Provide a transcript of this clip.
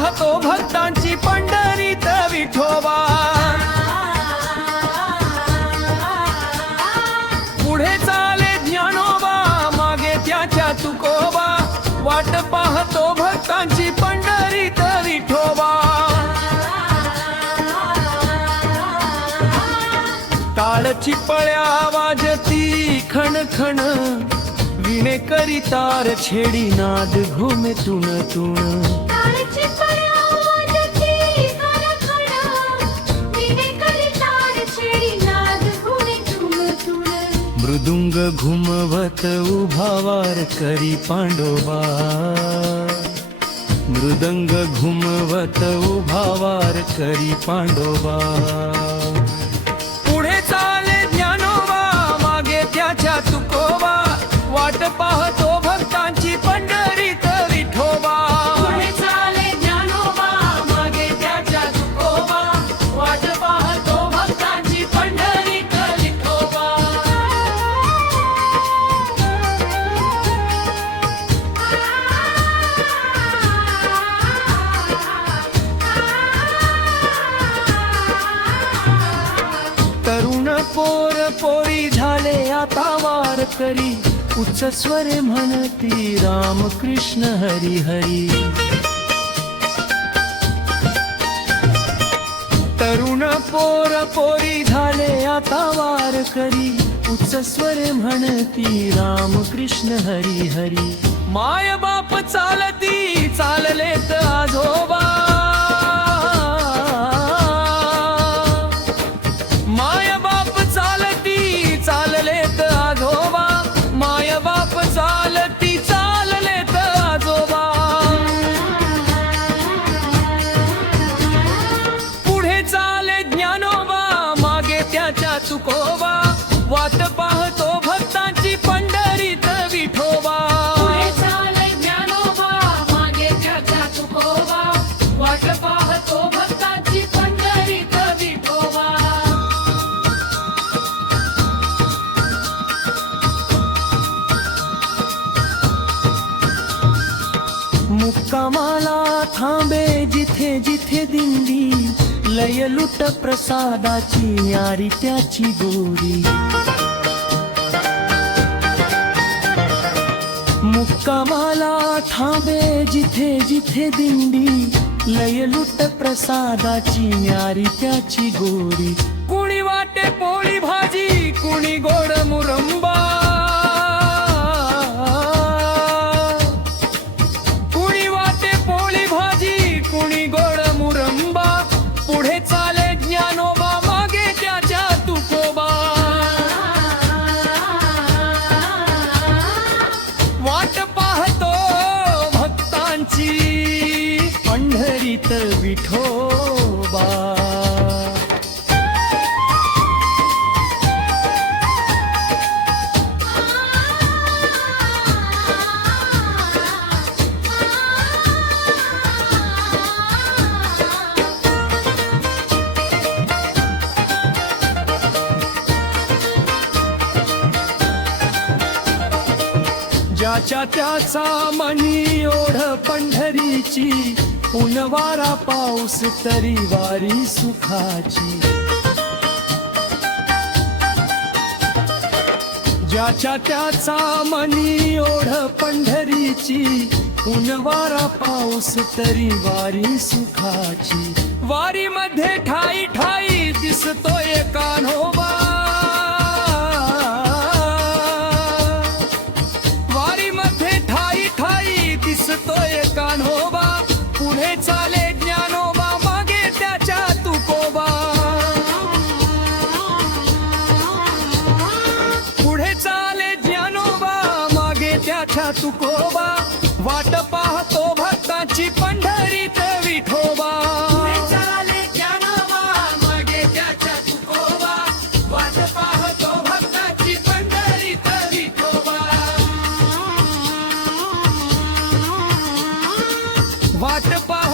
पाहतो भक्तांची पंढरीत विठोबा पुढे चाले ज्ञानोबा मागे त्याच्या तुकोबा वाट पाहतो भक्तांची पंढरीत विठोबा टाळची पळ्या वाजती खण खण विणे करी तार छेडी नाद घुमे तुण तुण टाळची पळ्या वाजती खण खण विणे करी तार छेडी नाद घुमे तुण तुण मृदुंग घुमवत उभा वार करी पांडोबा मृदंग घुमवत उभा वार करी पांडोबा पुढे चाले ज्ञानोबा मागे त्याच्या तुकोबा वाट पाहतो भक्तांची पंढरीत विठोबा पुढे चाले ज्ञानोबा मागे त्याच्या तुकोबा वाट पाहतो भक्तांची पंढरीत विठोबा तरुण पोर पोरी झाले आता वार करी उच्च स्वरे म्हणती राम कृष्ण हरी हरी तरुण पोर पोरी झाले आता वार करी उच्च स्वरे म्हणती राम कृष्ण हरी हरी माय बाप चालती चाललेत आजोबा माय बाप चालती चाललेत आजोबा माय बाप चालती चाललेत आजोबा पुढे चाले ज्ञानोबा मागे त्याच्या तुकोबा वाट पाहतो भक्तांची पंढरीत विठोबा पुढे चाले ज्ञानोबा मागे त्याच्या तुकोबा वाट पाहतो भक्तांची पंढरीत विठोबा मुक्कामाला थांबे जिथे जिथे दिंडी लय लुट प्रसादाची न्यारी त्याची गोरी मुक्कामाला थांबे जिथे जिथे दिंडी लय लुट प्रसादाची न्यारी त्याची गोरी कुणी वाटे पोळी भाजी कुणी गोड मुरंबा कुणी वाटे पोळी भाजी कुणी गोड मुरंबा पुढे चाले ज्ञानोबा मागे त्याच्या तुकोबा वाट पाहतो भक्तांची पंढरीत विठोबा ज्याच्या त्याचा मनी ओढ पंढरीची उन्हावारा पाऊस तरी वारी सुखाची ज्याच्या त्याचा मनी ओढ पंढरीची उन्हावारा पाऊस तरी वारी सुखाची वारी मध्ये ठाई ठाई दिसतोय कान्होबा दिसतोय कान्होबा पुढे चाले ज्ञानोबा मागे त्याच्या तुकोबा पुढे चाले ज्ञानोबा मागे त्याच्या तुकोबा वाट पाहतो भक्तांची पंढरीत विठोबा पुढे चाले ज्ञानोबा मागे त्याच्या तुकोबा वाट पाहतो भक्तांची पंढरीत विठोबा वाट पाहतो